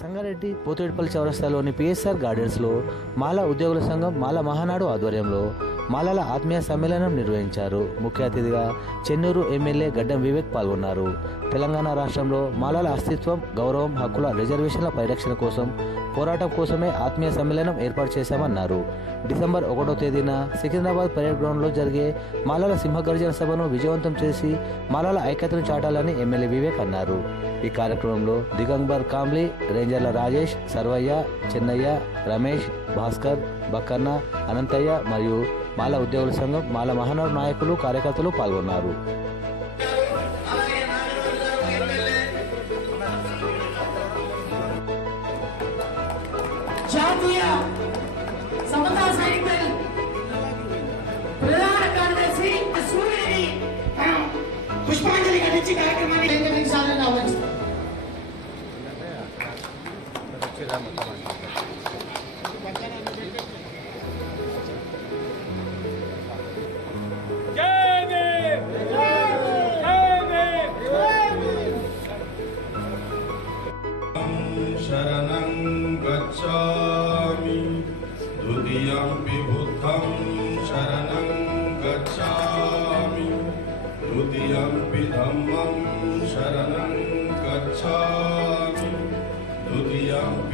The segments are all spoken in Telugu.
సంగారెడ్డి పోతుడిపల్లి చౌరస్తాలోని పిఎస్ఆర్ గార్డెన్స్లో మాల ఉద్యోగుల సంఘం మాల మహానాడు ఆధ్వర్యంలో మాలల ఆత్మీయ సమ్మేళనం నిర్వహించారు. ముఖ్య అతిథిగా చెన్నూరు ఎమ్మెల్యే గడ్డం వివేక్ పాల్గొన్నారు. తెలంగాణ రాష్ట్రంలో మాలల అస్తిత్వం గౌరవం హక్కుల రిజర్వేషన్ల పరిరక్షణ కోసం పోరాటం కోసమే ఆత్మీయ సమ్మేళనం ఏర్పాటు చేశామన్నారు. డిసెంబర్ ఒకటో తేదీన సికింద్రాబాద్ పరేడ్ గ్రౌండ్లో జరిగే మాలల సింహగర్జన సభను విజయవంతం చేసి మాలల ఐక్యతను చాటాలని ఎమ్మెల్యే వివేక్ అన్నారు. ఈ కార్యక్రమంలో దిగంబర్ కాంబ్లీ రేంజర్ల రాజేష్ సర్వయ్య చెన్నయ్య రమేష్ భాస్కర్ బక్కన్న అనంతయ్య మరియు మాల ఉద్యోగుల సంఘం మాల మహానగర్ నాయకులు కార్యకర్తలు పాల్గొన్నారు. ప్రధాన కార్యదర్శి సూర్యుని మనం పుష్పాంజలి ఘటించి కార్యక్రమాన్ని నిర్వహించాలని రావచ్చు జై భీమ్ జై భీమ్ शरणं गच्छामि द्वितीयम्पि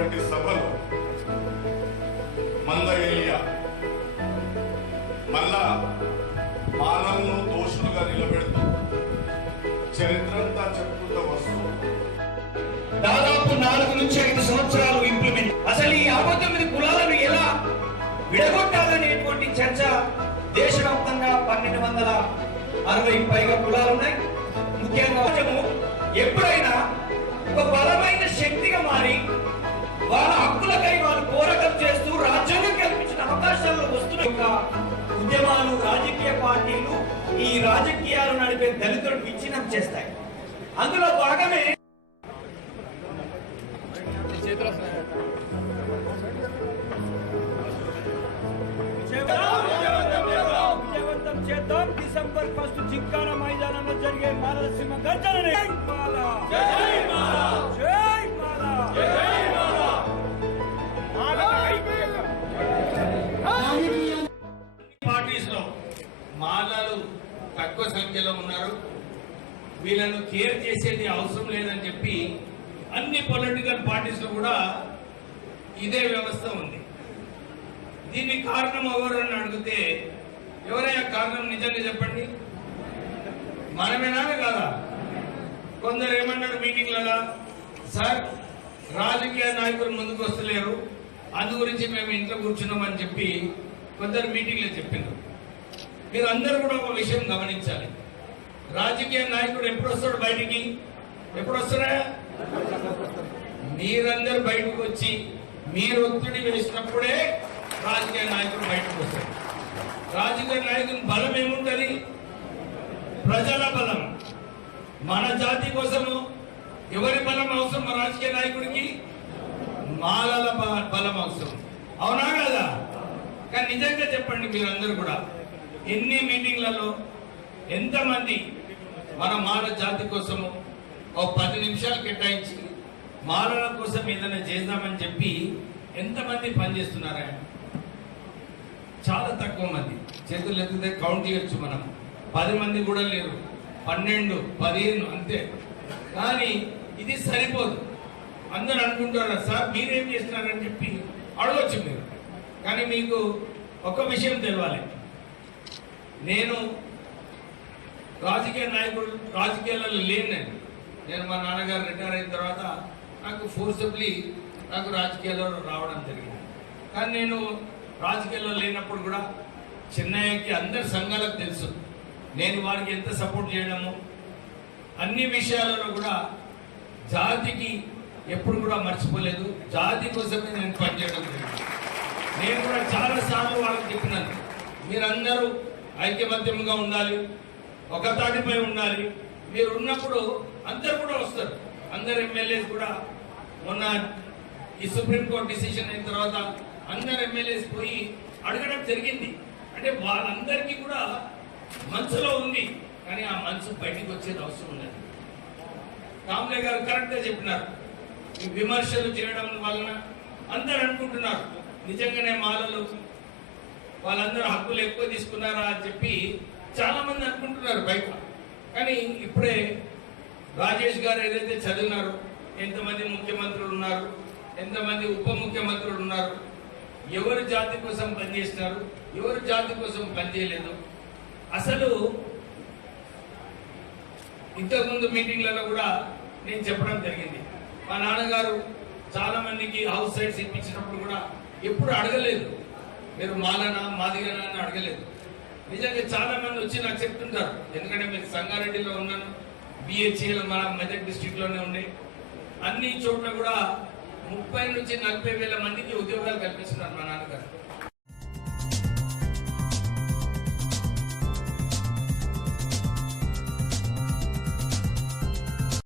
జరిగినటువంటి సభలో మంద మళ్ళా మానవును దోషులుగా నిలబెడుతూ చరిత్రంతా చెప్పుకుంటూ వస్తూ దాదాపు నాలుగు నుంచి ఐదు సంవత్సరాలు ఇంప్లిమెంట్ అసలు ఈ యాభై తొమ్మిది కులాలను ఎలా విడగొట్టాలనేటువంటి చర్చ దేశవ్యాప్తంగా పన్నెండు వందల అరవై పైగా కులాలు ఉన్నాయి. ముఖ్యంగా ఎప్పుడైనా ఒక బలమైన శక్తిగా మారి వాళ్ళ హక్కులకై వాళ్ళు పోరాటం చేస్తూ రాజ్యాంగం కల్పించిన అవకాశాలు వస్తున్న యొక్క ఉద్యమాలు రాజకీయ పార్టీలు ఈ రాజకీయాలు నడిపే దళితులను విచ్ఛిన్నం చేస్తాయి. అందులో భాగమే విజయవంతం చేద్దాం. డిసెంబర్ ఫస్ట్ జింకాన మైదానంలో జరిగే మాలల సింహ వీళ్ళను కేర్ చేసేది అవసరం లేదని చెప్పి అన్ని పొలిటికల్ పార్టీస్లో కూడా ఇదే వ్యవస్థ ఉంది. దీనికి కారణం ఎవరు అని అడిగితే ఎవరయ్యా కారణం నిజంగా చెప్పండి? మనమేనా కాదా? కొందరు ఏమన్నారు మీటింగ్లలో సార్ రాజకీయ నాయకులు ముందుకు వస్తలేరు అందు గురించి మేము ఇంట్లో కూర్చున్నామని చెప్పి కొందరు మీటింగ్లో చెప్పారు మీరు అందరూ కూడా ఒక విషయం గమనించాలి. రాజకీయ నాయకుడు ఎప్పుడు వస్తాడు బయటికి? ఎప్పుడు వస్తాడా? మీరందరూ బయటకు వచ్చి మీరు ఒత్తిడి వేసినప్పుడే రాజకీయ నాయకుడు బయటకు వస్తాడు. రాజకీయ నాయకుని బలం ఏముంటది? ప్రజల బలం. మన జాతి కోసము ఎవరి బలం అవసరం? రాజకీయ నాయకుడికి మాలల బలం అవసరం. అవునా కదా? కానీ నిజంగా చెప్పండి మీరందరూ కూడా. ఎన్ని మీటింగ్లలో ఎంతమంది మన మాల జాతి కోసము ఒక పది నిమిషాలు కేటాయించి మాలల కోసం ఏదైనా చేద్దామని చెప్పి ఎంతమంది పనిచేస్తున్నారా? చాలా తక్కువ మంది. చేతులు ఎత్తితే కౌంట్ చేయొచ్చు మనం. పది మంది కూడా లేరు. పన్నెండు పదిహేను అంతే. కానీ ఇది సరిపోదు. అందరు అనుకుంటారా సార్ మీరేం చేస్తున్నారని చెప్పి అడగచ్చు మీరు. కానీ మీకు ఒక విషయం తెలవాలి. నేను రాజకీయ నాయకుడు రాజకీయాలలో లేను నేను నేను మా నాన్నగారు రిటైర్ అయిన తర్వాత నాకు ఫోర్సబ్లీ నాకు రాజకీయాల్లో రావడం జరిగింది. కానీ నేను రాజకీయాల్లో లేనప్పుడు కూడా చెన్నైకి అందరి సంఘాలకు తెలుసు. నేను వారికి ఎంత సపోర్ట్ చేయడము? అన్ని విషయాలలో కూడా జాతికి ఎప్పుడు కూడా మర్చిపోలేదు. జాతి కోసమే నేను పనిచేయడం జరిగింది. నేను కూడా చాలా సార్లు వాళ్ళకి చెప్పినాను. మీరందరూ ఐక్యమత్యంగా ఉండాలి. ఒక తాటిపై ఉండాలి. మీరు ఉన్నప్పుడు అందరు కూడా వస్తారు. అందరు ఎమ్మెల్యేస్ కూడా. మొన్న ఈ సుప్రీంకోర్టు డిసిషన్ అయిన తర్వాత అందరు ఎమ్మెల్యేస్ పోయి అడగడం జరిగింది. అంటే వాళ్ళందరికీ కూడా మనసులో ఉంది. కానీ ఆ మనసు బయటికి వచ్చేది అవసరం ఉన్నది కామ్లే గారు కరెక్ట్గా చెప్పినారు. ఈ విమర్శలు చేయడం వలన అందరు అనుకుంటున్నారు. నిజంగానే మాలలు వాళ్ళందరూ హక్కులు ఎక్కువ తీసుకున్నారా అని చెప్పి చాలా మంది అనుకుంటున్నారు బయట. కానీ ఇప్పుడే రాజేష్ గారు ఏదైతే చదివినారో ఎంతమంది ముఖ్యమంత్రులు ఉన్నారు ఎంతమంది ఉప ముఖ్యమంత్రులు ఉన్నారు ఎవరు జాతి కోసం పనిచేసినారు ఎవరు జాతి కోసం పనిచేయలేదు అసలు ఇంతకుముందు మీటింగ్లలో కూడా నేను చెప్పడం జరిగింది. మా నాన్నగారు చాలా మందికి హౌస్ సైడ్స్ ఇప్పించినప్పుడు కూడా ఎప్పుడు అడగలేదు. మీరు మాలనా మాదిగనా అని అడగలేదు. నిజంగా చాలా మంది వచ్చి నాకు చెప్తుంటారు. ఎందుకంటే మీరు సంగారెడ్డిలో ఉన్నాను. బిహెచ్ఏలో మన మెదక్ డిస్టిక్లోనే ఉండే. అన్ని చోట్ల కూడా ముప్పై నుంచి నలభై వేల మందికి ఉద్యోగాలు కల్పిస్తున్నారు మా నాన్నగారు.